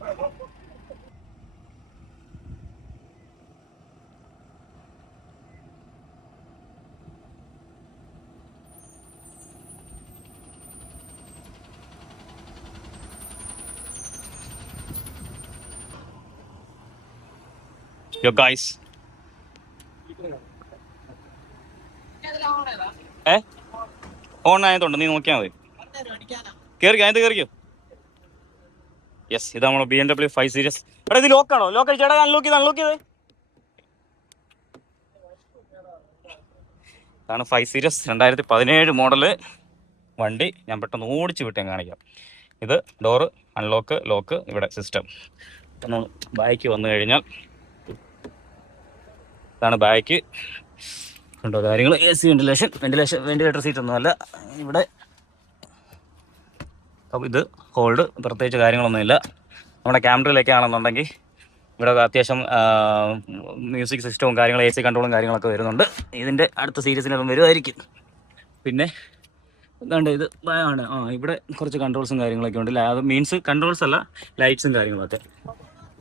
Yo guys. On ആയതുകൊണ്ട് നീ നോക്കിയാൽ മതി. കയറിക്കോ, അതിന് കയറിക്കോ. യെസ്, ഇത് നമ്മളെ BMW 5 Series. എടാ ഇത് ലോക്കാണോ? ലോക്ക് ചേട്ടാ, അൺലോക്ക് ചെയ്ത്. ഇതാണ് 5 Series 2017 മോഡല് വണ്ടി. ഞാൻ പെട്ടെന്ന് ഓടിച്ച് വിട്ട് ഞാൻ കാണിക്കാം. ഇത് ഡോറ് അൺലോക്ക്, ലോക്ക്, ഇവിടെ സിസ്റ്റം. ഒന്ന് ബാക്ക് വന്നു കഴിഞ്ഞാൽ ഇതാണ് ബാക്ക്. ഉണ്ടോ കാര്യങ്ങൾ? AC വെന്റിലേറ്റർ സീറ്റ് ഒന്നുമല്ല ഇവിടെ. അപ്പോൾ ഇത് ഹോൾഡ്, പ്രത്യേകിച്ച് കാര്യങ്ങളൊന്നുമില്ല. നമ്മുടെ ക്യാമറയിലൊക്കെ ആണെന്നുണ്ടെങ്കിൽ ഇവിടെ അത്യാവശ്യം മ്യൂസിക് സിസ്റ്റവും കാര്യങ്ങളും AC കൺട്രോളും കാര്യങ്ങളൊക്കെ വരുന്നുണ്ട്. ഇതിൻ്റെ അടുത്ത സീരീസിനൊന്നും വരുമായിരിക്കും. പിന്നെ ഇതാണ്ട് ഇത് ആണ്. ഇവിടെ കുറച്ച് കൺട്രോൾസും കാര്യങ്ങളൊക്കെ ഉണ്ട്. അത് മീൻസ് കൺട്രോൾസ് അല്ല, ലൈറ്റ്സും കാര്യങ്ങളൊക്കെ.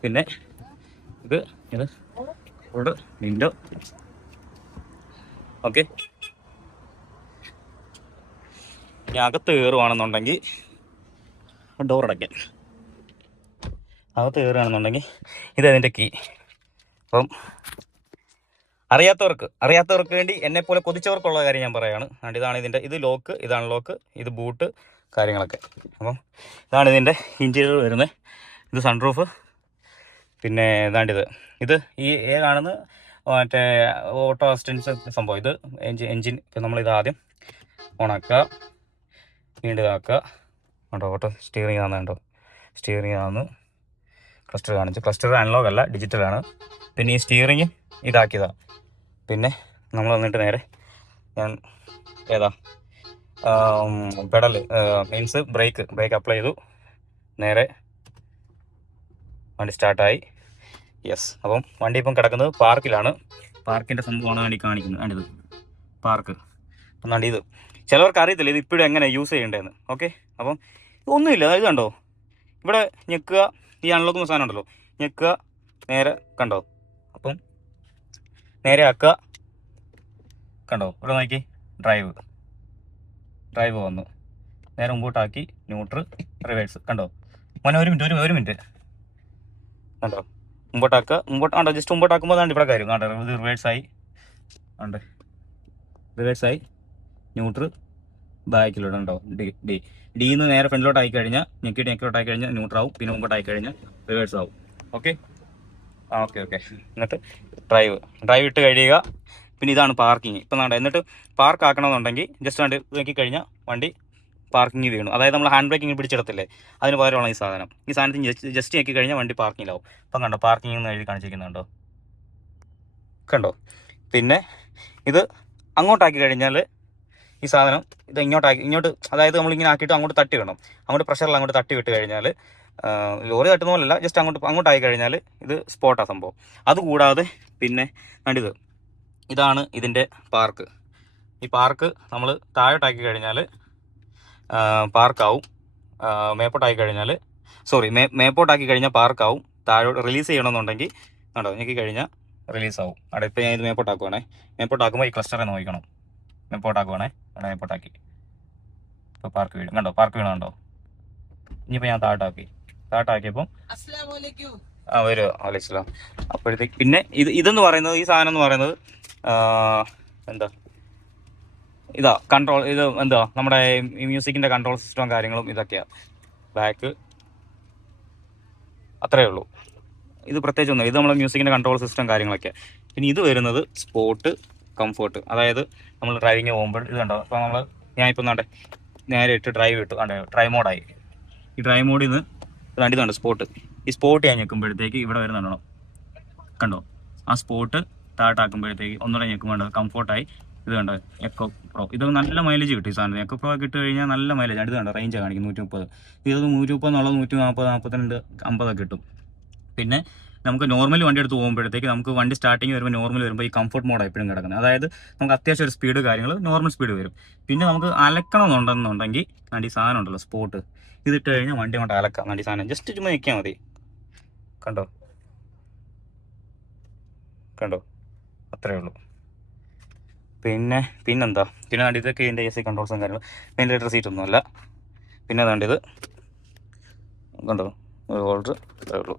പിന്നെ ഇത് ഹോൾഡ്, വിൻഡോ. ഓക്കെ, ഇനി അകത്ത് കയറുവാണെന്നുണ്ടെങ്കിൽ ഡോർ അടയ്ക്കാൻ. അകത്ത് കയറുകയാണെന്നുണ്ടെങ്കിൽ ഇതതിൻ്റെ കീ. അപ്പം അറിയാത്തവർക്ക് വേണ്ടി എന്നെപ്പോലെ കൊതിച്ചവർക്കുള്ള കാര്യം ഞാൻ പറയുകയാണ്. അതുകൊണ്ട് ഇതാണ് ഇതിൻ്റെ, ഇത് ലോക്ക്, ഇത് അൺലോക്ക്, ഇത് ബൂട്ട് കാര്യങ്ങളൊക്കെ. അപ്പം ഇതാണ് ഇതിൻ്റെ ഇൻറ്റീരിയർ വരുന്നത്. ഇത് സൺറൂഫ്. പിന്നെ ഇതാണ്ടിത്, ഇത് ഈ കാണുന്ന മറ്റേ ഓട്ടോ അസിസ്റ്റൻസ് സംഭവം. ഇത് എൻജിൻ. ഇപ്പം നമ്മളിത് ആദ്യം ഓണാക്കുക, വീണ്ടും ഇതാക്കുക. കേട്ടോ, ഓട്ടോ സ്റ്റിയറിംഗ് ആണെന്നുണ്ടോ? സ്റ്റിയറിംഗ് ആണെന്ന് ക്ലസ്റ്റർ കാണിച്ചു. ക്ലസ്റ്റർ അനലോഗ് അല്ല, ഡിജിറ്റലാണ്. പിന്നെ ഈ സ്റ്റിയറിങ് ഇതാക്കിയതാണ്. പിന്നെ നമ്മൾ വന്നിട്ട് നേരെ ഞാൻ പെഡൽ മീൻസ് ബ്രേക്ക് അപ്ലൈ ചെയ്തു. നേരെ വണ്ടി സ്റ്റാർട്ടായി. യെസ്. അപ്പം വണ്ടി ഇപ്പം കിടക്കുന്നത് പാർക്കിലാണ്. പാർക്കിൻ്റെ സംഭവമാണ് വേണ്ടി കാണിക്കുന്നത്. വേണ്ടത് പാർക്ക്. അപ്പം വേണ്ടി ഇത് ചിലവർക്ക് അറിയത്തില്ല ഇത് ഇപ്പോഴും എങ്ങനെ യൂസ് ചെയ്യേണ്ടതെന്ന്. ഓക്കെ, അപ്പം ഒന്നുമില്ല. ഇത് കണ്ടോ, ഇവിടെ ഞെക്കുക, ഈ അൺലോക്കുന്ന സാധനം ഉണ്ടല്ലോ, ഞെക്കുക, നേരെ കണ്ടോ. അപ്പം നേരെ ആക്കുക, കണ്ടോ, ഇവിടെ നോക്കി ഡ്രൈവ് വന്നു. നേരെ മുമ്പോട്ടാക്കി, ന്യൂട്രൽ, റിവേഴ്സ്. കണ്ടോ മോനെ, ഒരു മിനിറ്റ് കണ്ടോ, മുമ്പോട്ടാക്കുക. ജസ്റ്റ് മുമ്പോട്ടാക്കുമ്പോൾ അതാണ്ട് ഇവിടെ കാര്യം കണ്ടോ, ഇത് റിവേഴ്സായി. ന്യൂട്രൽ, ബാക്കിലോട്ട് ഉണ്ടോ, ഡിന്ന് നേരെ ഫ്രണ്ടിലോട്ട് ആയി കഴിഞ്ഞാൽ നെക്കിലോട്ട് ആയി കഴിഞ്ഞാൽ ന്യൂട്രാവും. പിന്നെ മുമ്പോട്ട് ആയി കഴിഞ്ഞാൽ റിവേഴ്സ് ആവും. ഓക്കെ. എന്നിട്ട് ഡ്രൈവ് ഇട്ട് കഴിയുക. പിന്നെ ഇതാണ് പാർക്കിങ്. ഇപ്പം എന്നിട്ട് പാർക്ക് ആക്കണമെന്നുണ്ടെങ്കിൽ ജസ്റ്റ് കണ്ട് നോക്കി കഴിഞ്ഞാൽ വണ്ടി പാർക്കിങ് വീണു. അതായത് നമ്മൾ ഹാൻഡ് ബ്രേക്കിങ് പിടിച്ചെടുത്തില്ലേ, അതിന് പകരമാണ് ഈ സാധനത്തിന് ജസ്റ്റ് ഞെക്കി കഴിഞ്ഞാൽ വണ്ടി പാർക്കിങ്ങിലാവും. ഇപ്പം കണ്ടോ, പാർക്കിംഗ് എന്ന് എഴുതി കാണിച്ചിരിക്കുന്നുണ്ടോ, കണ്ടോ. പിന്നെ ഇത് അങ്ങോട്ടാക്കി കഴിഞ്ഞാൽ ഈ സാധനം ഇത് ഇങ്ങോട്ട് അതായത് നമ്മളിങ്ങനെ ആക്കിയിട്ട് അങ്ങോട്ട് തട്ടി വേണം. അങ്ങോട്ട് പ്രഷറിൽ അങ്ങോട്ട് തട്ടി വിട്ട് കഴിഞ്ഞാൽ ലോറി തട്ടുന്ന പോലല്ല, ജസ്റ്റ് അങ്ങോട്ടായി കഴിഞ്ഞാൽ ഇത് സ്പോട്ടാണ് സംഭവം. അതുകൂടാതെ പിന്നെ കണ്ടിത്, ഇതാണ് ഇതിൻ്റെ പാർക്ക്. ഈ പാർക്ക് നമ്മൾ താഴോട്ടാക്കി കഴിഞ്ഞാൽ പാർക്കാവും. മേപ്പോട്ടാക്കി കഴിഞ്ഞാൽ പാർക്കാവും. താഴോട്ട് റിലീസ് ചെയ്യണമെന്നുണ്ടെങ്കിൽ കണ്ടോ, ഞെക്കി കഴിഞ്ഞാൽ റിലീസാവും. അവിടെ ഇപ്പോൾ ഞാൻ ഇത് മേപ്പോട്ടാക്കുവാണേ. മേപ്പോട്ടാക്കുമ്പോൾ ഈ ക്ലസ്റ്ററെ നോക്കണം. മേപ്പോട്ടാക്കുവാണേ, അവിടെ മേപ്പോട്ടാക്കി. ഇപ്പോൾ പാർക്ക് വീഴും കണ്ടോ, കണ്ടോ. ഇനിയിപ്പോൾ ഞാൻ താഴോട്ടാക്കിയപ്പം വരുമോ അലക്സ്ലാം. അപ്പോഴത്തേക്ക് പിന്നെ ഇതെന്ന് പറയുന്നത്, ഈ സാധനം എന്ന് പറയുന്നത് ഇതാ കൺട്രോൾ. ഇത് നമ്മുടെ മ്യൂസിക്കിൻ്റെ കൺട്രോൾ സിസ്റ്റവും കാര്യങ്ങളും ഇതൊക്കെയാണ്. ബാക്ക് അത്രയേ ഉള്ളൂ. ഇത് പ്രത്യേകിച്ച് ഒന്നും, ഇത് നമ്മുടെ മ്യൂസിക്കിൻ്റെ കൺട്രോൾ സിസ്റ്റം കാര്യങ്ങളൊക്കെ. പിന്നെ ഇത് വരുന്നത് സ്പോർട്ട്, കംഫോർട്ട്. അതായത് നമ്മൾ ഡ്രൈവിങ് പോകുമ്പോൾ ഇത് കണ്ടോ. അപ്പോൾ ഞാനിപ്പോൾ നേരെ ഇട്ട് ഡ്രൈവ് ഇട്ടു. ഡ്രൈവ് മോഡായി. ഈ ഡ്രൈവ് മോഡിൽ നിന്ന് ഇതുണ്ട് സ്പോട്ട്. ഈ സ്പോട്ട് ഞാൻ ഞെക്കുമ്പോഴത്തേക്ക് ഇവിടെ വരുന്നുണ്ടോ, കണ്ടോ. ആ സ്പോട്ട് താഴോട്ടാക്കുമ്പോഴത്തേക്ക് ഒന്നുകൂടെ ഞെക്കുമ്പോൾ കംഫോർട്ടായി. ഇത് കണ്ടോ, എക്കോ പ്രോ. ഇത് നല്ല മൈലേജ് കിട്ടും ഈ സാധനം. എക്കോ പ്രോ ഇട്ട് കഴിഞ്ഞാൽ നല്ല മൈലേജ്. ഇത് കണ്ടോ, റേഞ്ച് കാണിക്കും 130. ഇത് 130 എന്നുള്ളത് 140, 42, 50 കിട്ടും. പിന്നെ നമുക്ക് നോർമൽ വണ്ടി എടുത്ത് പോകുമ്പോഴത്തേക്ക് നമുക്ക് വണ്ടി സ്റ്റാർട്ടിങ് വരുമ്പോൾ നോർമൽ വരുമ്പോൾ ഈ കംഫർട്ട് മോഡാണ് എപ്പോഴും കിടക്കുന്നത്. അതായത് നമുക്ക് അത്യാവശ്യം ഒരു സ്പീഡ് കാര്യങ്ങൾ നോർമൽ സ്പീഡ് വരും. പിന്നെ നമുക്ക് അലക്കണമെന്നുണ്ടെന്നുണ്ടെങ്കിൽ ഈ സാധനം ഉണ്ടല്ലോ സ്പോട്ട്, ഇതിട്ട് കഴിഞ്ഞാൽ വണ്ടി അങ്ങോട്ട് അലക്കാം. ഈ സാധനം ജസ്റ്റ് ചുമ്മാ നിൽക്കിയാൽ മതി. കണ്ടോ കണ്ടോ, അത്രയേ ഉള്ളൂ. പിന്നെന്താ, പിന്നെ വേണ്ടി ഇതൊക്കെ ഇതിൻ്റെ AC കൺട്രോൾസും കാര്യങ്ങളും. വെന്റിലേറ്റർ സീറ്റൊന്നുമല്ല. പിന്നെ വേണ്ടത് കണ്ടോ ഒരു ഹോൾഡർ, അത്രേ ഉള്ളൂ.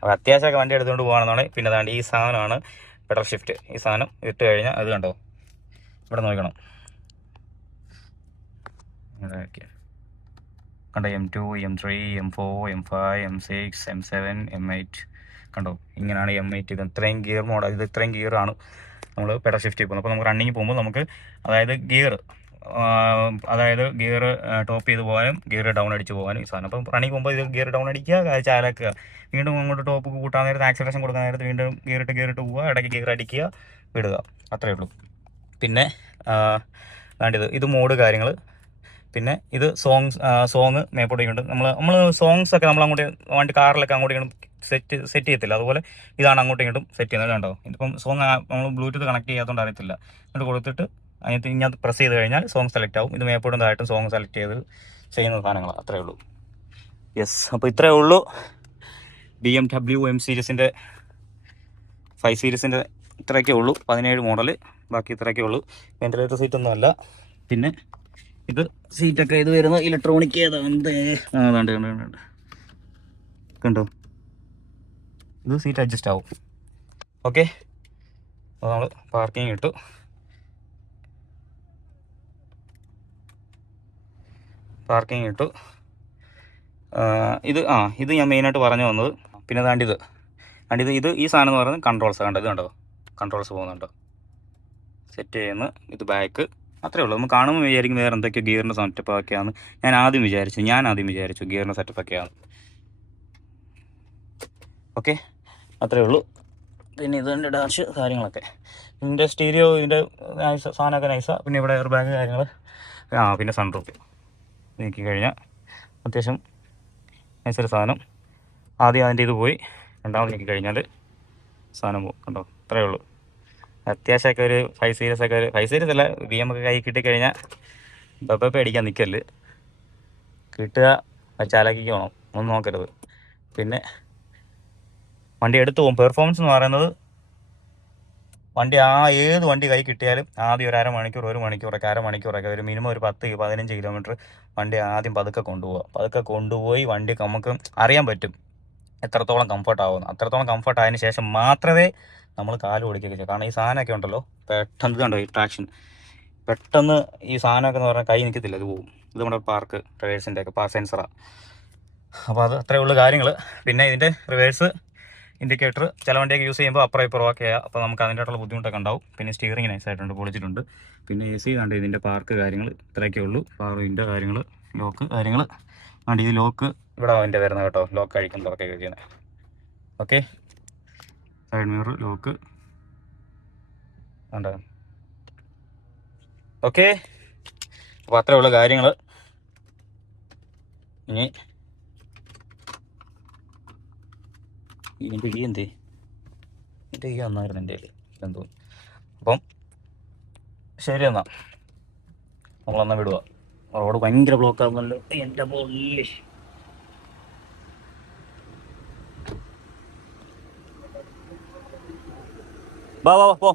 അപ്പോൾ അത്യാവശ്യമൊക്കെ വണ്ടി എടുത്തുകൊണ്ട് പോകുകയാണെന്നുണ്ടെങ്കിൽ പിന്നെ അതാണ്ട് ഈ സാധനമാണ് പെഡൽ ഷിഫ്റ്റ്. ഈ സാധനം ഇട്ട് കഴിഞ്ഞാൽ അത് കണ്ടോ ഇവിടെ നോക്കണം, കണ്ടോ M2, M3, M4, M5, M6, M7, M8 കണ്ടോ, ഇങ്ങനെയാണ് M8. ഇത് ഇത്രയും ഗിയർ മോഡൽ, ഇത് ഇത്രയും ഗിയറാണ് നമ്മൾ പെഡൽ ഷിഫ്റ്റ് പോകുന്നത്. അപ്പോൾ നമുക്ക് റണ്ണിങ് പോകുമ്പോൾ നമുക്ക് അതായത് ഗിയർ ടോപ്പ് ചെയ്ത് പോകാനും ഗിയർ ഡൗൺ അടിച്ച് പോകാനും ഈ സാധനം. അപ്പം റണ്ണിങ് പോകുമ്പോൾ ഇത് ഗിയർ ഡൗൺ അടിക്കുക, ചാലക്കുക, വീണ്ടും അങ്ങോട്ട് ടോപ്പ് കൂട്ടാൻ നേരത്ത് ആക്സലേഷൻ കൊടുക്കാൻ നേരത്ത് വീണ്ടും ഗിയറിട്ട് പോവുക, ഇടയ്ക്ക് ഗിയർ അടിക്കുക, വിടുക, അത്രയേ ഉള്ളൂ. പിന്നെ വേണ്ടത് ഇത് മോഡ് കാര്യങ്ങൾ. പിന്നെ ഇത് സോങ് മേപ്പോട്ടേക്കുണ്ട്. നമ്മൾ സോങ്സൊക്കെ നമ്മൾ അങ്ങോട്ട് വണ്ടി കാറിലൊക്കെ അങ്ങോട്ടും ഇങ്ങോട്ടും സെറ്റ് ചെയ്യത്തില്ല, അതുപോലെ ഇതാണ് അങ്ങോട്ടും ഇങ്ങോട്ടും സെറ്റ് ചെയ്യുന്നത്. കണ്ടോ, ഇതിപ്പം സോങ് നമ്മൾ ബ്ലൂടൂത്ത് കണക്ട് ചെയ്യാത്തതുകൊണ്ട് അറിയത്തില്ല. എന്നിട്ട് കൊടുത്തിട്ട് അതിനകത്ത് പ്രസ് ചെയ്ത് കഴിഞ്ഞാൽ സോങ് സെലക്ട് ആവും. ഇത് മേപ്പോട്ടും താഴോട്ടും സോങ് സെലക്ട് ചെയ്ത് ചെയ്യുന്ന സാധനങ്ങളാണ്, അത്രയേ ഉള്ളൂ. യെസ്, അപ്പോൾ ഇത്രയേ ഉള്ളൂ BMW M സീരീസിൻ്റെ 5 സീരീസിൻ്റെ ഇത്രയൊക്കെ ഉള്ളൂ. 17 മോഡൽ, ബാക്കി ഇത്രയൊക്കെ ഉള്ളൂ. വെന്റിലേറ്റർ സീറ്റൊന്നും അല്ല. പിന്നെ ഇത് സീറ്റൊക്കെ ഇത് വരുന്ന ഇലക്ട്രോണിക് ഏതാണ്ട് കണ്ടോ, ഇത് സീറ്റ് അഡ്ജസ്റ്റ് ആവും. ഓക്കെ, അപ്പോൾ നമ്മൾ പാർക്കിംഗ് ഇട്ടു. ഇത് ഞാൻ മെയിനായിട്ട് പറഞ്ഞു വന്നത്. പിന്നെ ഇത് ഈ സാധനം എന്ന് പറയുന്നത് കൺട്രോൾസ്. കണ്ടോ, ഇത് കണ്ടോ കൺട്രോൾസ് പോകുന്നുണ്ടോ, സെറ്റ് ചെയ്യുന്നു. ഇത് ബാക്ക്, അത്രേ ഉള്ളൂ. നമ്മൾ കാണുമ്പോൾ വിചാരിക്കും വേറെ എന്തൊക്കെയോ ഗിയറിൻ്റെ സെറ്റപ്പൊക്കെയാണ്. ഞാൻ ആദ്യം വിചാരിച്ചു ഗിയറിൻ്റെ സെറ്റപ്പൊക്കെയാണ്. ഓക്കെ, അത്രേ ഉള്ളൂ. പിന്നെ ഇതിൻ്റെ ഡാഷ് കാര്യങ്ങളൊക്കെ, ഇതിൻ്റെ സ്റ്റീരിയോ, ഇതിൻ്റെ സാധനമൊക്കെ നൈസാണ്. പിന്നെ ഇവിടെ എയർ ബാഗ് കാര്യങ്ങൾ, പിന്നെ സൺറൂഫ് നീക്കി കഴിഞ്ഞാൽ അത്യാവശ്യം നൈസൊരു സാധനം. ആദ്യം അതിൻ്റെ ഇത് പോയി, രണ്ടാമത് നീക്കി കഴിഞ്ഞാൽ സാധനം പോകും. കണ്ടോ, അത്രയേ ഉള്ളൂ. അത്യാവശ്യമൊക്കെ ഒരു 5 സീരീസൊക്കെ, 5 സീരീസ് അല്ല, VM ഒക്കെ കൈ കിട്ടിക്കഴിഞ്ഞാൽ ബബ്ബ അടിക്കാൻ നിൽക്കല്ല്, കിട്ടുക ചാലാക്കിക്ക് വേണം, ഒന്നും നോക്കരുത്. പിന്നെ വണ്ടി എടുത്തു പോകും. പെർഫോമൻസ് എന്ന് പറയുന്നത് വണ്ടി ഏത് വണ്ടി കൈ കിട്ടിയാലും ആദ്യം ഒരു അരമണിക്കൂറൊക്കെ ഒരു മിനിമം ഒരു 10-15 കിലോമീറ്റർ വണ്ടി ആദ്യം പതുക്കെ കൊണ്ടുപോയി വണ്ടി നമുക്ക് അറിയാൻ പറ്റും എത്രത്തോളം കംഫർട്ടാവുന്നു. അത്രത്തോളം കംഫർട്ട് ആയതിനു ശേഷം മാത്രമേ നമ്മൾ കാല് ഓടിക്കുകയൊക്കെ ചെയ്യും. കാരണം ഈ സാധനമൊക്കെ ഉണ്ടല്ലോ പെട്ടെന്ന് കണ്ടോ, ഈ ട്രാക്ഷൻ പെട്ടെന്ന് ഈ സാധനമൊക്കെ എന്ന് പറഞ്ഞാൽ കൈ നിൽക്കത്തില്ല, ഇത് പോകും. ഇത് നമ്മുടെ പാർക്ക് റിവേഴ്സിൻ്റെ ഒക്കെ പാർക്ക് സെൻസറാണ്. അപ്പോൾ അത് അത്രയേ ഉള്ളൂ കാര്യങ്ങൾ. പിന്നെ ഇതിൻ്റെ റിവേഴ്സ് ഇൻഡിക്കേറ്റർ ചില വണ്ടിയൊക്കെ യൂസ് ചെയ്യുമ്പോൾ അപ്പുറം ഇപ്പുറമൊക്കെ, അപ്പോൾ നമുക്ക് അതിൻ്റെയായിട്ടുള്ള ബുദ്ധിമുട്ടൊക്കെ ഉണ്ടാവും. പിന്നെ സ്റ്റിയറിംഗ് നൈസായിട്ടുണ്ട്, പൊളിച്ചിട്ടുണ്ട്. പിന്നെ AC കണ്ട് ഇതിൻ്റെ പാർക്ക് കാര്യങ്ങൾ ഇത്രയൊക്കെ ഉള്ളൂ. വിൻഡോ കാര്യങ്ങൾ, ലോക്ക് കാര്യങ്ങൾ കണ്ട്. ഇത് ലോക്ക് ഇവിടെ അതിൻ്റെ വരുന്നത് കേട്ടോ, ലോക്ക് അഴിക്കും തുറക്കുകയൊക്കെ ചെയ്യുന്നത്. ഓക്കെ, സൈഡ് മിറർ ലോക്ക് ഉണ്ട്. ഓക്കെ, അപ്പോൾ അത്രേ ഉള്ള കാര്യങ്ങൾ. ഇനി ഇതിൻ്റെ എൻ്റെ വന്നായിരുന്നു എൻ്റെ കയ്യിൽ എന്തോ. അപ്പം ശരി, എന്നാൽ നമ്മളെന്നാൽ വിടുക. റോഡ് ഭയങ്കര ബ്ലോക്ക് ആകുന്നല്ലോ എൻ്റെ പൊള്ളി. വാ പോ.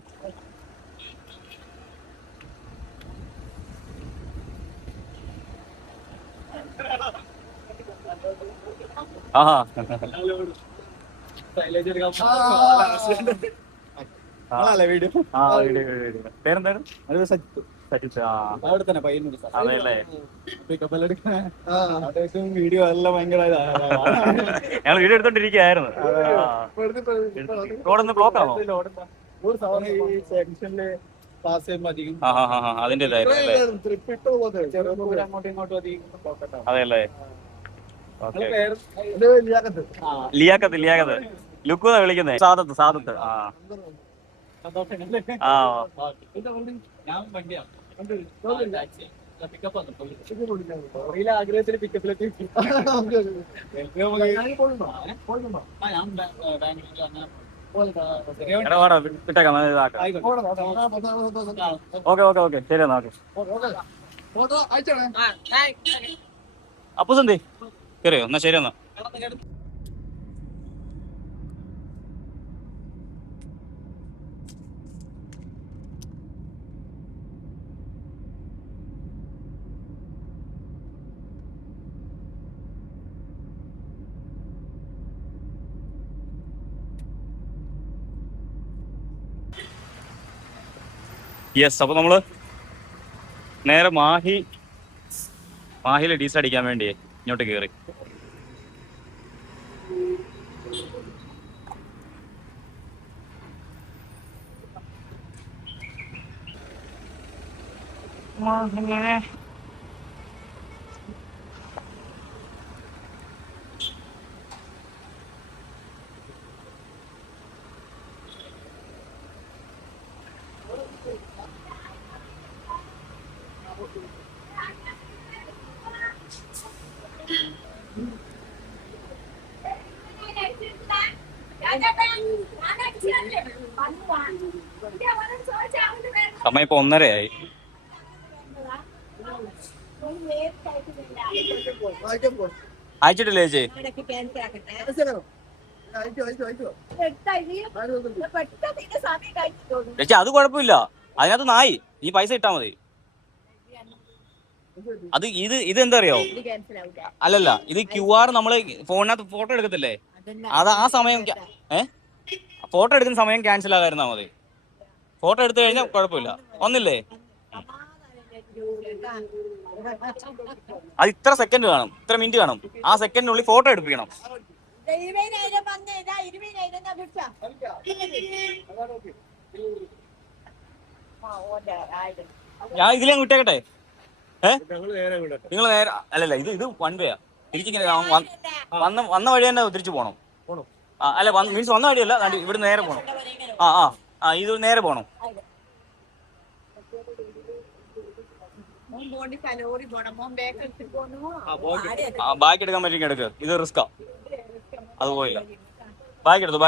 പേരെന്താണ്? വീഡിയോ എല്ലാം ഭയങ്കര ഞങ്ങൾ വീഡിയോ എടുത്തോണ്ടിരിക്കുകയായിരുന്നു. റോഡൊന്ന് ബ്ലോക്ക് ആണോ? അതെല്ലേ, ലിയാക്കത്ത് ലുക്കുന്നാ വിളിക്കുന്നേ. സാദത്ത് ആഗ്രഹത്തിന് പിക്കപ്പിലെത്തി ഓക്കെ ശരി എന്നാ. അപ്പു സന്ധി കയറിയോ? എന്നാ ശരി എന്നാ. യെസ്, അപ്പോൾ നമ്മൾ നേരെ മാഹിയിൽ ഡീസൽ അടിക്കാൻ വേണ്ടി ഇങ്ങോട്ട് കയറി. സമയം ഇപ്പൊ 1:30 അയച്ചിട്ടില്ലേ ചേച്ചി? ചേച്ചി അത് കുഴപ്പമില്ല, അതിനകത്ത് നായി ഈ പൈസ ഇട്ടാ മതി. അത് ഇതെന്താ അറിയോ? അല്ലല്ല, ഇത് QR നമ്മള് ഫോണിനകത്ത് ഫോട്ടോ എടുക്കത്തില്ലേ, അത് ആ സമയം ഫോട്ടോ എടുക്കുന്ന സമയം ക്യാൻസൽ ആകാതിരുന്നാ മതി. ഫോട്ടോ എടുത്തു കഴിഞ്ഞാൽ കുഴപ്പമില്ല. ഒന്നില്ലേ, അത് ഇത്ര സെക്കൻഡ് കാണും, ഇത്ര മിനിറ്റ് കാണും. ആ സെക്കൻഡിനുള്ളിൽ ഫോട്ടോ എടുപ്പിക്കണം. ഞാൻ ഇതിലേ വിട്ടേക്കട്ടെ. നിങ്ങൾ നേരെ അല്ലല്ല, ഇത് 1 വേ തിരിച്ചിങ്ങനെ വന്ന വഴി തന്നെ തിരിച്ചു പോണം. അല്ല മീൻസ് വന്ന വഴിയല്ല, ഇവിടെ നേരെ പോണം. ഇത് നേരെ പോണം. ബാഗ് എടുക്കാൻ പറ്റുമെങ്കിൽ എടുക്ക്, ഇത് റിസ്കാ, അത് പോയില്ല. ബാഗ് എടുത്തു.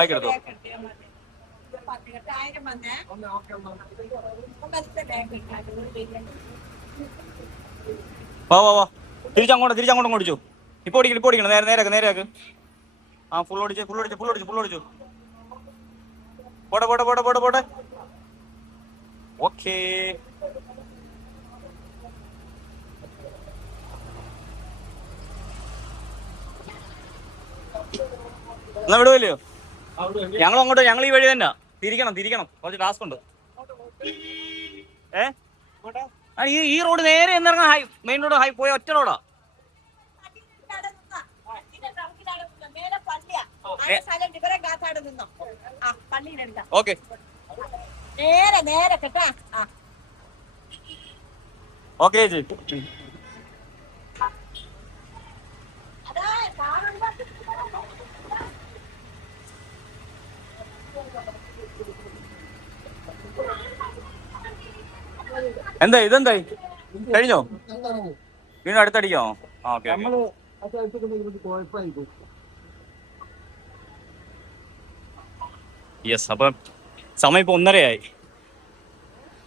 വാ തിരിച്ചങ്ങോട്ടും ഓടിച്ചു. ഇപ്പൊ ഓടിക്കണം, നേരെയാക്ക്. ഫുൾ ഓടിച്ചു. പോട്ടെ. ഓക്കേ, എന്നാ വിടുവല്ലയോ? ഞങ്ങൾ ഈ വഴി തന്നെ തിരിക്കണം. കുറച്ച് ടാസ്ക് ഉണ്ട്. ഈ റോഡ് നേരെ എന്നിറങ്ങാൻ മെയിൻ റോഡ് പോയ ഒറ്റ റോഡാ. ഓക്കെ, ഓക്കെ ചേച്ചി. ഇതെന്തായി കഴിഞ്ഞോ? വീണ്ടും അടുത്തടിക്കാമോ? ഓക്കെ. യെസ്, അപ്പം സമയം ഇപ്പോൾ 1:30.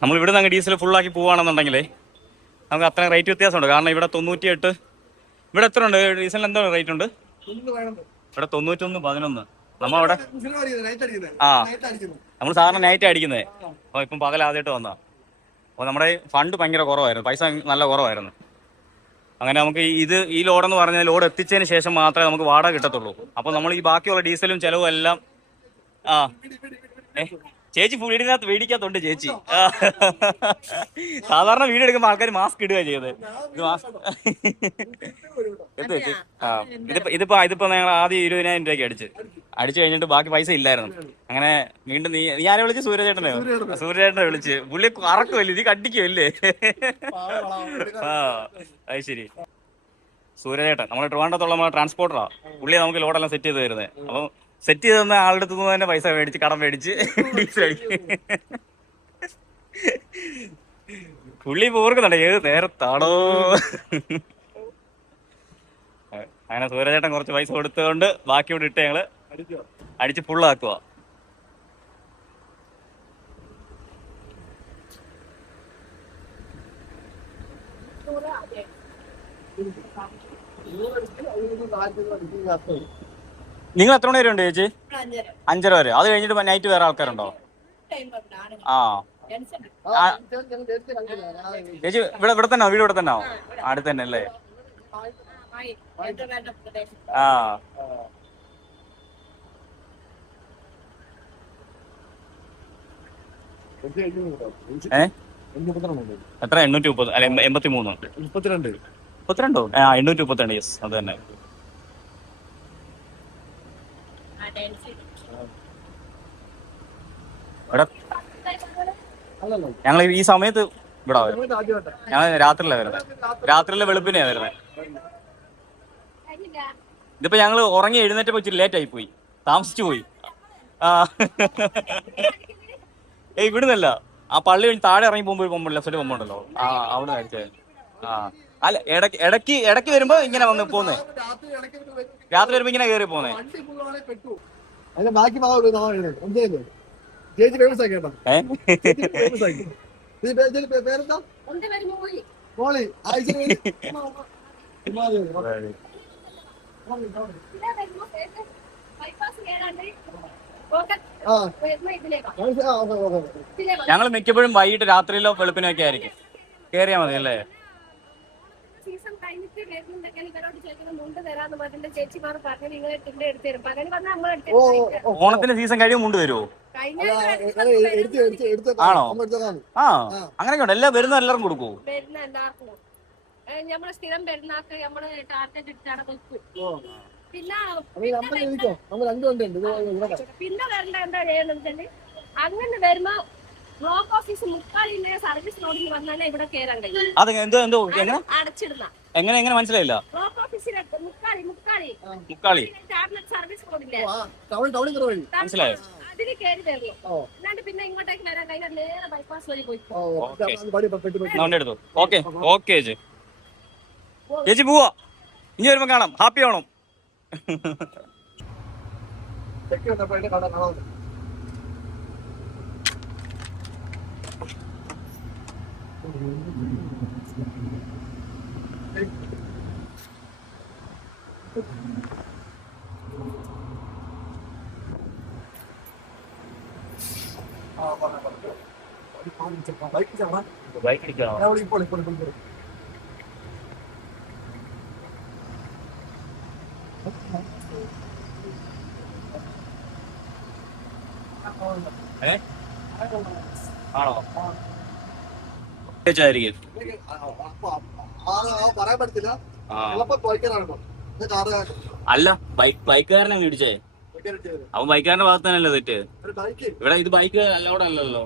നമ്മൾ ഇവിടെ നിന്ന് ഡീസൽ ഫുള്ളാക്കി പോവുകയാണെന്നുണ്ടെങ്കിൽ നമുക്ക് അത്രയും റേറ്റ് വ്യത്യാസമുണ്ട്. കാരണം ഇവിടെ 98. ഇവിടെ എത്ര ഉണ്ട് ഡീസലിന്? എന്താ റേറ്റ് ഉണ്ട് ഇവിടെ? 91.11. നമ്മളവിടെ നമ്മൾ സാധാരണ നൈറ്റ് അടിക്കുന്നത്. അപ്പോൾ ഇപ്പം പകലാദ്യമായിട്ട് വന്നതാണ്. അപ്പോൾ നമ്മുടെ ഫണ്ട് ഭയങ്കര കുറവായിരുന്നു, പൈസ നല്ല കുറവായിരുന്നു. അങ്ങനെ നമുക്ക് ഈ ലോഡെന്ന് പറഞ്ഞാൽ ലോഡ് എത്തിച്ചതിന് ശേഷം മാത്രമേ നമുക്ക് വാടക കിട്ടത്തുള്ളൂ. അപ്പോൾ നമ്മൾ ഈ ബാക്കിയുള്ള ഡീസലും ചിലവും എല്ലാം ചേച്ചി വീടിനകത്ത് വീടിക്കകത്തുണ്ട് ചേച്ചി. സാധാരണ വീഡിയോ എടുക്കുമ്പോൾ ആൾക്കാർ മാസ്ക് ഇടുക ചെയ്തത്. ഇതിപ്പോ ഞങ്ങൾ ആദ്യം 20,000 രൂപയ്ക്ക് അടിച്ചു കഴിഞ്ഞിട്ട് ബാക്കി പൈസ ഇല്ലായിരുന്നു. അങ്ങനെ വീണ്ടും നീ ആരെ വിളിച്ച്? സൂര്യചേട്ടനെ വിളിച്ച്. പുള്ളി അറക്കുമല്ലേ, നീ കടിക്കുമല്ലേ? അത് ശരി. സൂര്യചേട്ടൻ നമ്മുടെ ട്രിവാൻഡ്രത്തുള്ള നമ്മുടെ ട്രാൻസ്പോർട്ടറാ. പുള്ളി നമുക്ക് ലോഡെല്ലാം സെറ്റ് ചെയ്ത് തരുന്നത്. അപ്പം സെറ്റ് ചെയ്ത് തന്ന ആളുടെ അടുത്ത് തന്നെ പൈസ മേടിച്ച്, കടം മേടിച്ച് പുള്ളി പോർക്കുന്നുണ്ട് ഏത് നേരത്താണോ. അങ്ങനെ സൂര്യചേട്ടൻ കുറച്ച് പൈസ കൊടുത്തുകൊണ്ട് ബാക്കി ഇവിടെ ഇട്ട് ഞങ്ങള് അടിച്ച് ഫുള്ളാക്കുക. നിങ്ങൾ എത്ര മണി വരെ ഉണ്ട് ചേച്ചി? 5:30 വരെ. അത് കഴിഞ്ഞിട്ട് നൈറ്റ് വേറെ ആൾക്കാരുണ്ടോ? ചേച്ചി ഇവിടെ തന്നെ വീട് ഇവിടെ തന്നെ അടുത്ത് തന്നെ അല്ലേ? എത്ര? 830 അല്ല 83. 32 ആ 832. യെസ് അത് തന്നെ. ഇവിടെ ഞങ്ങൾ ഈ സമയത്ത് ഇവിടെ ഞങ്ങൾ രാത്രിയിലാണ് വരുന്നത്. രാത്രിയിലെ വെളുപ്പിനെയാണ് വരുന്നത്. ഇതിപ്പോ ഞങ്ങൾ ഉറങ്ങി എഴുന്നേറ്റപ്പോ ഇച്ചിരി ലേറ്റ് ആയി പോയി, താമസിച്ചു പോയി. ആ ഇവിടുന്നല്ല, ആ പള്ളി കഴിഞ്ഞ് താഴെ ഇറങ്ങി പോകുമ്പോൾ ലെഫ്റ്റ് പോകുമ്പോണ്ടല്ലോ, ആ അവിടെ കഴിച്ചേ. ആ അല്ല, ഇടയ്ക്ക് വരുമ്പോ ഇങ്ങനെ വന്ന് പോന്നേ, രാത്രി വരുമ്പോ ഇങ്ങനെ കയറി പോന്നേ. ഞങ്ങൾ മിക്കപ്പോഴും വൈകിട്ട് രാത്രിയിലോ വെളുപ്പിനോ ഒക്കെ ആയിരിക്കും കേറിയാ മതി അല്ലേ. സീസൺ കഴിഞ്ഞിട്ട് വരുന്നുണ്ടെങ്കിൽ ഇവരോട് ചോദിക്കണം മുണ്ട് തരാന്ന് പറഞ്ഞിട്ട് ചേച്ചിമാർ പറഞ്ഞു നിങ്ങൾ തുണ്ട് എടുത്തു തരും. പകല് വന്നാൽ നമ്മൾ ഓണത്തിന്റെ സീസൺ കഴിയുമ്പോൾ മുണ്ട് വരുമോ? ആണോ? ആ അങ്ങനെയൊക്കെ ഉണ്ട്. എല്ലാം വരുന്ന എല്ലാവർക്കും കൊടുക്കൂ? വരുന്ന എല്ലാവർക്കും നമ്മള് സ്ഥിരം പെരുന്നാക്ക് നമ്മള് ടാർഗറ്റ് ഇട്ടാണ് വെക്കും. പിന്നെ വരണ്ട എന്താ ചെയ്യണമെന്ന് അങ്ങനെ വരുമ്പോ ബ്ലോക്ക് ഓഫീസ് മുക്കാലിന്റെ സർവീസ് റോഡിൽ വന്നാലേ ഇവിടെ കയറാൻ കഴിയും. അടച്ചിടുന്ന എങ്ങനെ മനസ്സിലായില്ല? ബ്ലോക്ക് ഓഫീസിലെ മുക്കാളി സർവീസ് റോഡില്ലേ, മനസ്സിലായോ? അതിന് കയറി വരുന്നു. അല്ലാണ്ട് പിന്നെ ഇങ്ങോട്ടേക്ക് വരാൻ കഴിഞ്ഞാൽ നേരെ ബൈപ്പാസ് വഴി പോയി. എടുത്തു. ഓക്കെ ഓക്കെ ചേച്ചി പോവാ, ഇനി വരുമ്പോ കാണാം. ഹാപ്പി ഓണം. ബൈക്ക് അടിക്കണോ? ആണോ? അല്ല, ബൈക്കുകാരനെ മേടിച്ചേ. അവൻ ബൈക്കുകാരന്റെ ഭാഗത്ത് തന്നെയല്ലേ തെറ്റ്? ഇവിടെ ഇത് ബൈക്ക് അലോഡ് അല്ലല്ലോ.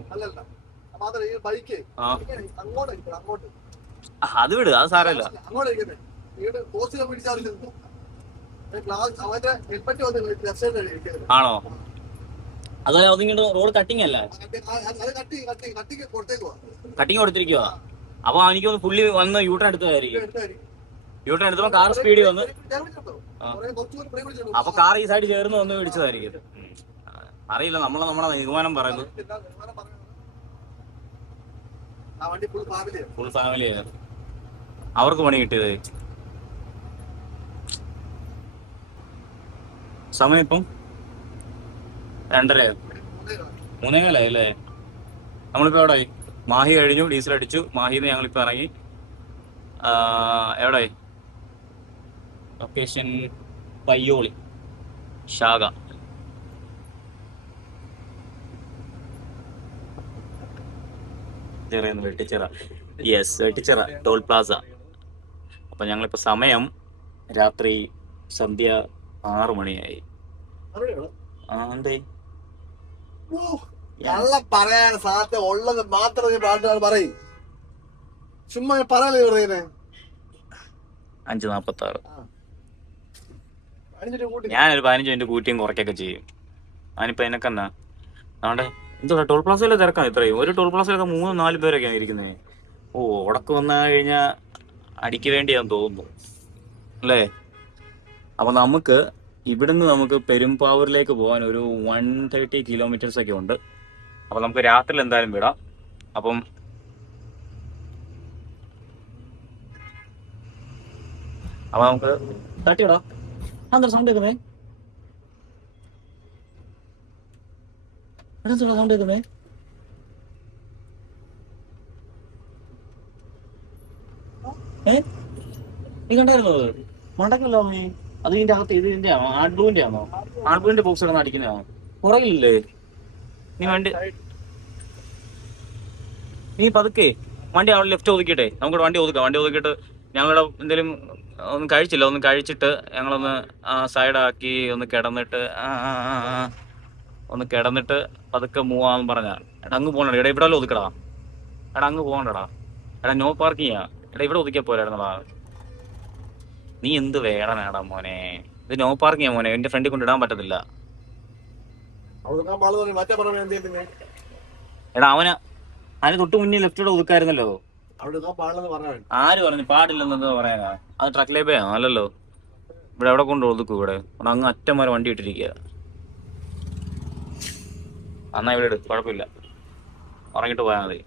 അത് വിട്, അത് സാരമില്ല. ആണോ? അതല്ല, അതിങ്ങോട്ട് റോഡ് കട്ടിങ് അല്ല, കട്ടിങ് കൊടുത്തിരിക്കുവാ. അപ്പൊ എനിക്ക് പുള്ളി വന്ന് യൂട്ടേൺ എടുത്തതായിരിക്കും. യൂട്ടേൺ എടുത്തപ്പോ കാർ സ്പീഡിൽ വന്ന്, അപ്പൊ കാർ ഈ സൈഡ് ചേർന്ന് വന്ന് പിടിച്ചതായിരിക്കും. അറിയില്ല, നമ്മുടെ നിഗമനം പറയുന്നത്. ഫുൾ ഫാമിലിയാണ് അവർക്ക് പണി കിട്ടിയത്. സമയം ഇപ്പം 2:30 3:15 അല്ലേ? നമ്മളിപ്പോ എവിടെ? മാഹി കഴിഞ്ഞു, ഡീസൽ അടിച്ചു. മാഹിന്ന് ഞങ്ങളിപ്പോ ഇറങ്ങി. എവിടെ ലൊക്കേഷൻ? പയ്യോളി ശാഖ. Vettichira. Yes, Vettichira toll plaza. അപ്പൊ ഞങ്ങളിപ്പോ സമയം രാത്രി സന്ധ്യ 6 മണിയായി. പറയാൻ സാധ്യത ഉള്ളത് മാത്രം പറയും. ചുമ്മാ പറയാ. 5:46. ഞാനൊരു 15 മിനിറ്റ് കൂട്ടിയും കുറയ്ക്കൊക്കെ ചെയ്യും. ഞാനിപ്പോ എനക്കെന്നാ നാടെ എന്തോ ടോൾ പ്ലാസയിലെ തിരക്കാം. ഇത്രയും ഒരു ടോൾ പ്ലാസയിലൊക്കെ 3-4 പേരൊക്കെയാണ് ഇരിക്കുന്നത്. ഓ, ഉടക്ക് വന്നു കഴിഞ്ഞാൽ അടിക്ക് വേണ്ടിയാന്ന് തോന്നുന്നു അല്ലേ? അപ്പൊ നമുക്ക് ഇവിടുന്ന് നമുക്ക് പെരുമ്പാവൂരിലേക്ക് പോകാൻ ഒരു 130 കിലോമീറ്റേഴ്സ് ഒക്കെ ഉണ്ട്. അപ്പൊ നമുക്ക് രാത്രിയിൽ എന്തായാലും വിടാം. അപ്പം നമുക്ക് തട്ടിവിടാം. എന്താ സൗണ്ട് കേൾക്കുന്നേ? സൗണ്ട് കേൾക്കുന്നേ? നീ കണ്ടായിരുന്നോ? മണ്ടക്കല്ലോ നീ. അത് ഇതിന്റെ അകത്ത് ഇതിന്റെ ആണോ? ആഡ്ബ്ലൂവിന്റെ ആണോ? ആഡ്ബ്ലൂവിന്റെ ബോക്സ് ഒക്കെ അടിക്കുന്നതാണോ? പുറകില്ലേ നീ? വണ്ടി നീ പതുക്കെ വണ്ടി അവിടെ ലെഫ്റ്റ് ഒതുക്കിയിട്ടെ നമുക്ക് വണ്ടി ഒതുക്കിയിട്ട് ഞങ്ങളുടെ എന്തെങ്കിലും ഒന്നും കഴിച്ചില്ല, ഒന്നും കഴിച്ചിട്ട് ഞങ്ങളൊന്ന് സൈഡാക്കി ഒന്ന് കിടന്നിട്ട് ഒന്ന് കിടന്നിട്ട് പതുക്കെ മൂവാന്ന് പറഞ്ഞാ. എടാ അങ്ങ് പോകണ, എടാ ഇവിടെ വല്ല ഒതുക്കടാ, എടാ അങ്ങ് പോകണ്ടടാ, എടാ നോ പാർക്കിങ്ങാ, എടാ ഇവിടെ ഒതുക്കിയാ പോരായിരുന്നടാ. നീ എന്ത് വേണമേടാ മോനെ, ഇത് നോ പാർക്കിങ്ങാ മോനെ, എന്റെ ഫ്രണ്ടിൽ കൊണ്ടിടാൻ പറ്റത്തില്ല. എടാ അതിന് തൊട്ട് മുന്നേ ലെഫ്റ്റിലൂടെ ഒതുക്കായിരുന്നല്ലോ. ആര് പറഞ്ഞു പാടില്ലെന്ന് പറയാനാ? അത് ട്രക്ക് ലേബയാ അല്ലല്ലോ. ഇവിടെ എവിടെ കൊണ്ട് ഒതുക്കും? ഇവിടെ അങ്ങ് അറ്റം വരെ വണ്ടി ഇട്ടിരിക്കുക. എന്നാ ഇവിടെ ഇട്, കുഴപ്പമില്ല, ഉറങ്ങിട്ട് പോയാൽ മതി.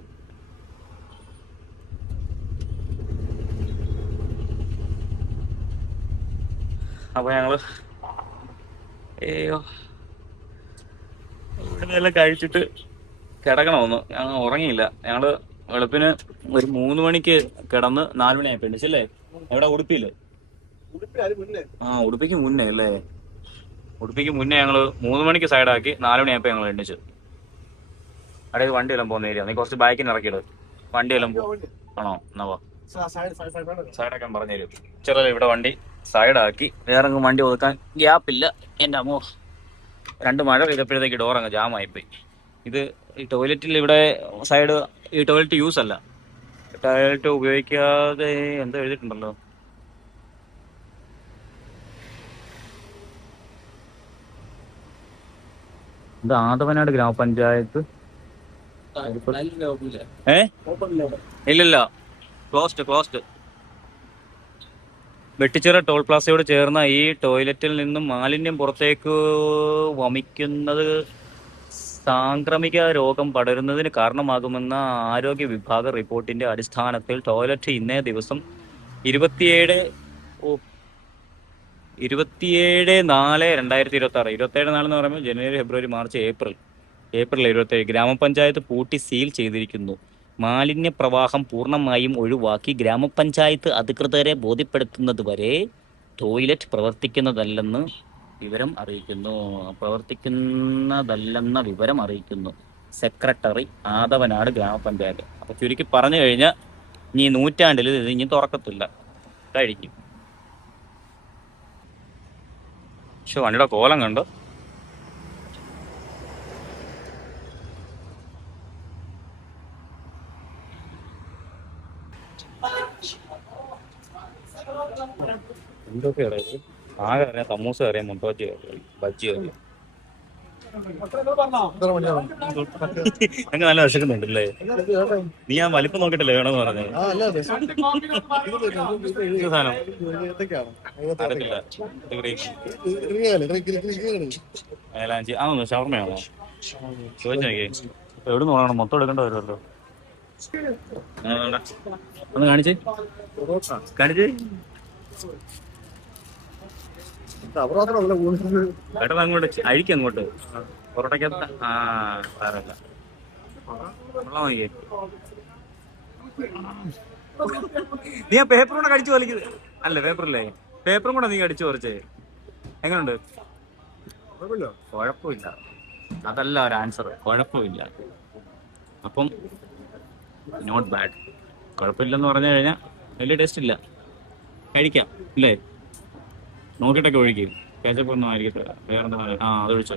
അപ്പൊ ഞങ്ങള് ഇവിടെ എല്ലാം കഴിച്ചിട്ട് കിടക്കണമെന്ന് ഞങ്ങൾ ഉറങ്ങിയില്ല. ഞങ്ങള് വെളുപ്പിന് ഒരു 3 മണിക്ക് കിടന്ന് 4 മണിയായപ്പോ എണ്ണിച്ചല്ലേ. എവിടെ? ഉടുപ്പിയില്. ഉടുപ്പിക്ക് മുന്നേ അല്ലേ? ഉടുപ്പിക്ക് മുന്നേ ഞങ്ങള് 3 മണിക്ക് സൈഡാക്കി 4 മണിയായപ്പോ ഞങ്ങൾ എണ്ണിച്ചു. അതായത് വണ്ടിയെല്ലാം പോകുന്ന ഏരിയ. നീ കുറച്ച് ബാക്കിന് ഇറക്കിയിട്. വണ്ടിയെല്ലാം ആണോ? എന്നാ സൈഡാക്കാൻ പറഞ്ഞു തരും. ചെറിയ ഇവിടെ വണ്ടി സൈഡാക്കി വേറെ വണ്ടി ഒതുക്കാൻ ഗ്യാപ്പില്ല. എൻ്റെ അമ്മോ, 2 മഴ പെയ്തപ്പോഴത്തേക്ക് ഡോർ അങ്ങ് ജാമായിപ്പോയി. ഇത് ഈ ടോയ്ലറ്റിൽ ഇവിടെ സൈഡ്, ഈ ടോയ്ലറ്റ് യൂസ് അല്ല, ടോയ്ലറ്റ് ഉപയോഗിക്കാതെ എന്തോ എഴുതിയിട്ടുണ്ടല്ലോ. ഇത് ആദവനാട് ഗ്രാമപഞ്ചായത്ത്. ഇല്ലില്ല, ക്ലോസ്ഡ്. വെട്ടിച്ചിറ ടോൾ പ്ലാസയോട് ചേർന്ന ഈ ടോയ്ലറ്റിൽ നിന്നും മാലിന്യം പുറത്തേക്ക് വമിക്കുന്നത് സാംക്രമിക രോഗം പടരുന്നതിന് കാരണമാകുമെന്ന ആരോഗ്യ വിഭാഗ റിപ്പോർട്ടിന്റെ അടിസ്ഥാനത്തിൽ ടോയ്ലറ്റ് ഇന്നേ ദിവസം 27/4/2026, 27/4 എന്ന് പറയുമ്പോൾ ജനുവരി, ഫെബ്രുവരി, മാർച്ച്, ഏപ്രിൽ 27 ഗ്രാമപഞ്ചായത്ത് പൂട്ടി സീൽ ചെയ്തിരിക്കുന്നു. മാലിന്യ പ്രവാഹം പൂർണ്ണമായും ഒഴിവാക്കി ഗ്രാമപഞ്ചായത്ത് അധികൃതരെ ബോധ്യപ്പെടുത്തുന്നതുവരെ ടോയ്ലറ്റ് പ്രവർത്തിക്കുന്നതല്ലെന്ന വിവരം അറിയിക്കുന്നു സെക്രട്ടറി, ആദവനാട് ഗ്രാമപഞ്ചായത്ത്. അപ്പൊ ചുരുക്കി പറഞ്ഞു കഴിഞ്ഞാൽ ഇനി 100 ഇത് ഇനി തുറക്കത്തില്ല, കഴിക്കും. പക്ഷെ വണ്ടിയുടെ കോലം കണ്ടോ? എന്തൊക്കെ അറിയാം? ആകെ അറിയാം സമൂസ അറിയാം, മുട്ടോച്ചി അറിയാം, ബജ്ജി അറിയാം. ഞങ്ങൾ നല്ല വിശക്കുന്നുണ്ടല്ലേ? നീ ആ വലിപ്പം നോക്കിട്ടല്ലേ വേണമെന്ന് പറഞ്ഞത്? സാധനം അറിയത്തില്ല. ആണോ? ഷവർമ്മയാണോ? ചോദിച്ചു നോക്കിയേ. എവിടെ നിന്ന് നോക്കണം? മൊത്തം എടുക്കേണ്ട വരുമല്ലോ. ഒന്ന് കാണിച്ചേ. പെട്ടെന്ന് അങ്ങോട്ട് അഴിക്കും, അങ്ങോട്ട് പൊറോട്ടയ്ക്കകത്ത്. സാരമില്ല, വെള്ളം നോക്കിയേ. നീ ആ പേപ്പർ കൂടെ കടിച്ചു വലിക്കുന്നത് അല്ല? പേപ്പറില്ലേ? പേപ്പറും കൂടെ നീ കടിച്ചു കുറച്ചേ. എങ്ങനെയുണ്ട്? കുഴപ്പമില്ല. അതല്ല ഒരു ആൻസർ. കുഴപ്പമില്ല. അപ്പം നോട്ട് ബാഡ്. കുഴപ്പമില്ലെന്ന് പറഞ്ഞു കഴിഞ്ഞാൽ വലിയ ടേസ്റ്റ് ഇല്ല. കഴിക്കാം അല്ലേ? നോക്കിയിട്ടൊക്കെ ഒഴിക്കും. കേച്ചപ്പ് ഒന്നും ആയിരിക്കത്തില്ല. വേറെന്താ? അതൊഴിച്ചോ.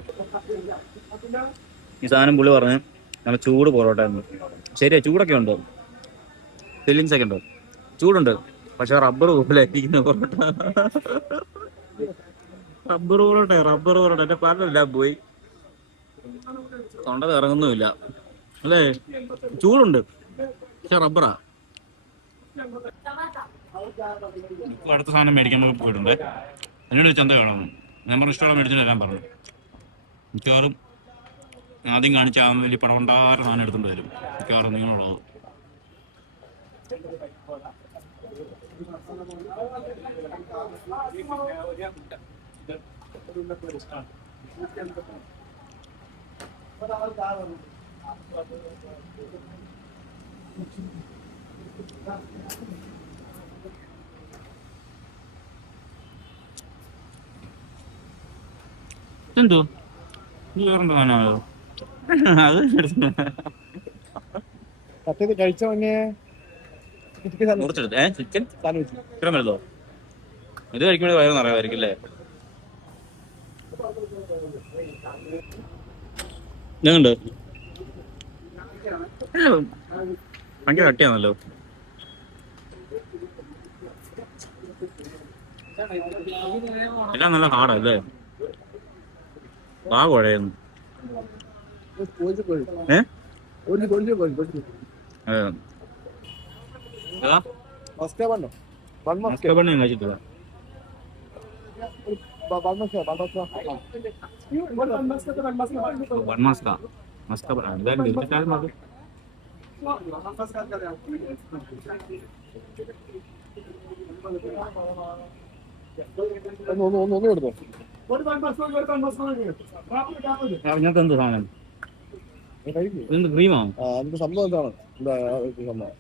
ഈ സാധനം പുള്ളി പറഞ്ഞ് നല്ല ചൂട് പൊറോട്ട. ശരിയാ, ചൂടൊക്കെ ഉണ്ട്, ഫില്ലിങ്സ് ഒക്കെ ഉണ്ട്, ചൂടുണ്ട്. പക്ഷെ റബ്ബർ പോലെ ഇരിക്കുന്ന പൊറോട്ട. റബ്ബർ പൊറോട്ട എന്റെ പാലെല്ലാം പോയി, തൊണ്ട ഇറങ്ങുന്നുമില്ല അല്ലേ? ചൂടുണ്ട് പക്ഷെ റബ്ബറാ. അടുത്ത സാധനം മേടിക്കാൻ പോയിട്ടുണ്ട്. എന്നോട് ചന്ത വേണം. ഞാൻ പറഞ്ഞ ഇഷ്ടമുള്ള മേടിച്ചിട്ടെല്ലാം പറഞ്ഞു. മിക്കവാറും ആദ്യം കാണിച്ച ആ വലിയ പടവണ്ടാര സാധനം എടുത്തുകൊണ്ട് വരും മിക്കവാറും നിങ്ങളുള്ളത്. എന്തോ നീ വേറെന്തോ സാധനമായോ? അത് സത്യത്തിൽ കഴിച്ച മഞ്ഞേ മുറിച്ചെടുത്ത് ചിക്കൻ ഇത്ര വലുതോ? ഇത് കഴിക്കുമ്പോൾ വയറ് നിറയായിരിക്കും അല്ലേ? ഇതുണ്ട് ഭയങ്കര കട്ടിയാണല്ലോ. എല്ലാം നല്ല ഹാർഡാ അല്ലേ? കുഴയുന്നു. ഞാൻ കഴിച്ചിട്ടില്ല. ഒന്ന് കൊടുത്തോ. അങ്ങനത്തെ എന്ത് സാധനം? ഇതെന്ത് ക്രീമാണോ? അതിന്റെ സംഭവം എന്താണ്? സംഭവം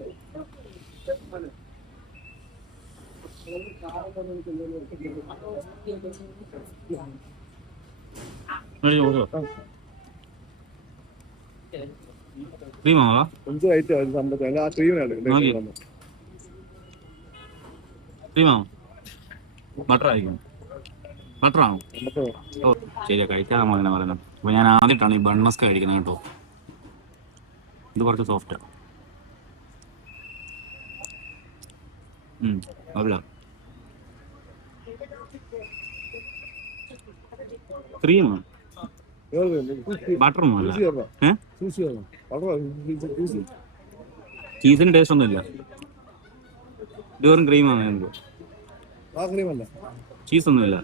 ക്രീമാണോ? എന്ത് ഐറ്റം സംഭവം? ആ ക്രീമാണ്. ക്രീമാണോ? ബട്ടറായിരിക്കും. ബട്ടറാണോ? ഓ ശരിയാ, കഴിച്ചാൽ അങ്ങനെ പറയുന്നത്. അപ്പൊ ഞാൻ ആദ്യമായിട്ടാണ് ഈ ബൺമസ്ക കഴിക്കുന്നത് കേട്ടോ. ഇത് കുറച്ച് സോഫ്റ്റാ. അല്ല ക്രീമാണ്, ബട്ടറൊന്നും അല്ല. ചീസിന് ടേസ്റ്റ് ഒന്നും ഇല്ല. ഇത് വെറും ക്രീമാണ്. എന്തോ ചീസ് ഒന്നും ഇല്ല.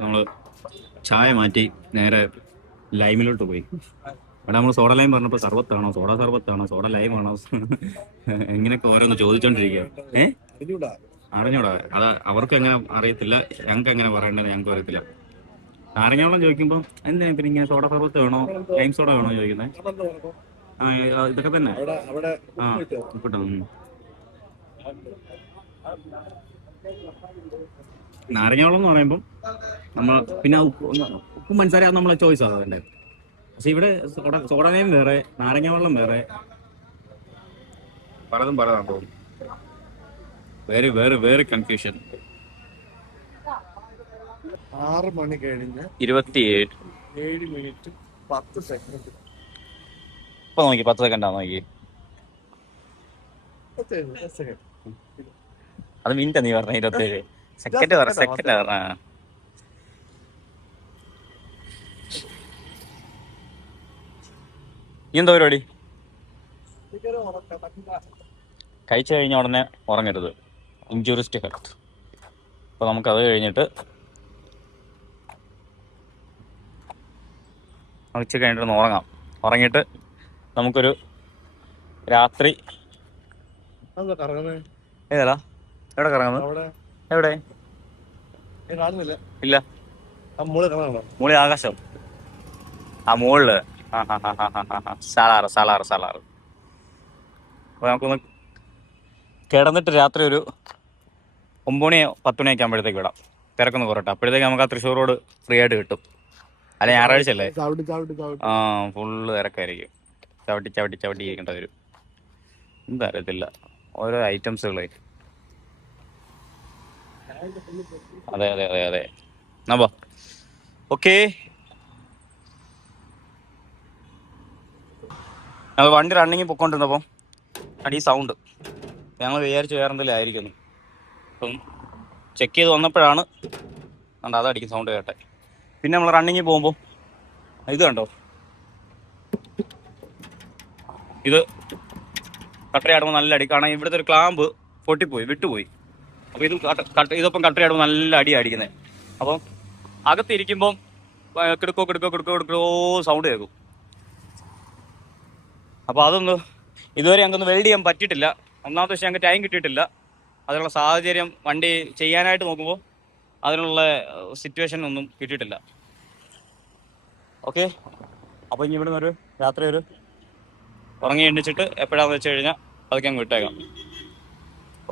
നമ്മള് ചായ മാറ്റി നേരെ ലൈമിലോട്ട് പോയി. അവിടെ നമ്മൾ സോഡ ലൈം പറഞ്ഞപ്പോൾ സർബത്താണോ, സോഡ സർബത്താണോ, സോഡ ലൈമാണോ, ഇങ്ങനെയൊക്കെ ഓരോന്ന് ചോദിച്ചോണ്ടിരിക്കുക. അറിഞ്ഞൂടാ, അത് അവർക്ക് എങ്ങനെ അറിയത്തില്ല, ഞങ്ങൾക്ക് എങ്ങനെ പറയേണ്ടത് ഞങ്ങൾക്ക് അറിയത്തില്ല. നാരങ്ങാവെള്ളം ചോദിക്കുമ്പോൾ എന്താ പിന്നെ ഇങ്ങനെ സോഡ സർബത്ത് വേണോ ലൈം സോഡ വേണോ ചോദിക്കുന്നത്? ഇതൊക്കെ തന്നെ. ഉപ്പിട്ടോ. നാരങ്ങാവെള്ളം എന്ന് പറയുമ്പോൾ നമ്മൾ പിന്നെ ഉപ്പും പഞ്ചസാര നമ്മളെ ചോയ്സാണ് വേണ്ടത്. പക്ഷെ ഇവിടെ സോഡയും വേറെ നാരങ്ങാവെള്ളം വേറെ, പലതും പലതാണ് തോന്നുന്നു. Very very very confusion. 6 മണി കഴിഞ്ഞ് 27 മിനിറ്റ് 10 സെക്കൻഡ്. ഇപ്പൊ നോക്കി 10 സെക്കൻഡാ നോക്കി. അത് മിനിറ്റാ നീ പറഞ്ഞ? 27 സെക്കൻഡ് പറ. സെക്കൻഡാ പറഞ്ഞ. നീ എന്താ പരിപാടി? കഴിച്ചു കഴിഞ്ഞ ഉടനെ ഉറങ്ങരുത്, ഇൻജൂറിയസ് ടു ഹെൽത്ത്. അപ്പോൾ നമുക്കത് കഴിഞ്ഞിട്ട് ഉച്ച കഴിഞ്ഞിട്ടൊന്ന് ഉറങ്ങാം. ഉറങ്ങിയിട്ട് നമുക്കൊരു രാത്രി ഏതാ എവിടെ കറങ്ങുന്നത്? എവിടെ? ഇല്ല, മുകളിൽ ആകാശം. ആ മുകളില് സലാറ്. അപ്പോൾ നമുക്കൊന്ന് കിടന്നിട്ട് രാത്രി ഒരു 9 മണിയോ 10 മണിയൊക്കെ ആകുമ്പോഴത്തേക്ക് വിടാം. തിരക്കൊന്ന് കുറട്ടെ. അപ്പോഴത്തേക്ക് നമുക്ക് ആ തൃശ്ശൂർ റോഡ് ഫ്രീ ആയിട്ട് കിട്ടും. അല്ലെ ഞായറാഴ്ച അല്ലേ? ഫുള്ള് തിരക്കായിരിക്കും. ചവിട്ടി ഇരിക്കേണ്ട വരും. എന്താ അറിയത്തില്ല, ഓരോ ഐറ്റംസുകളെ. അതെ എന്നാ ഓക്കേ. ഞങ്ങൾ വണ്ടി റണ്ണിങ് പൊക്കോണ്ടിരുന്നപ്പം അടി സൗണ്ട് ഞങ്ങൾ വിചാരിച്ചു വേറെ എന്തെങ്കിലും ആയിരിക്കുന്നു. അപ്പം ചെക്ക് ചെയ്ത് വന്നപ്പോഴാണ് അതടിക്കും സൗണ്ട് കേട്ടെ. പിന്നെ നമ്മൾ റണ്ണിങ്ങിൽ പോകുമ്പോൾ ഇത് കണ്ടോ, ഇത് കട്ടറയാടുമ്പോൾ നല്ല അടി. കാരണം ഇവിടുത്തെ ഒരു ക്ലാമ്പ് വിട്ടുപോയി. അപ്പോൾ ഇതൊപ്പം കട്ടറയാടുമ്പോൾ നല്ല അടിയാണ് അടിക്കുന്നത്. അപ്പം അകത്തിരിക്കുമ്പം കിടക്കോ സൗണ്ട് കേൾക്കും. അപ്പോൾ അതൊന്ന് ഇതുവരെ ഞങ്ങൾക്കൊന്ന് വെൽഡ് ചെയ്യാൻ പറ്റിയിട്ടില്ല. ഒന്നാമത്തെ പക്ഷേ ഞങ്ങൾക്ക് ടൈം കിട്ടിയിട്ടില്ല. അതിനുള്ള സാഹചര്യം വണ്ടി ചെയ്യാനായിട്ട് നോക്കുമ്പോൾ അതിനുള്ള സിറ്റുവേഷൻ ഒന്നും കിട്ടിയിട്ടില്ല. ഓക്കെ, അപ്പോൾ ഇനി ഇവിടുന്ന് രാത്രി ഉറങ്ങി എണ്ണിച്ചിട്ട് എപ്പോഴാണെന്ന് വെച്ച് കഴിഞ്ഞാൽ അതൊക്കെ അങ്ങ് വിട്ടേക്കാം.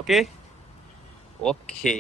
ഓക്കെ. ഓക്കേ.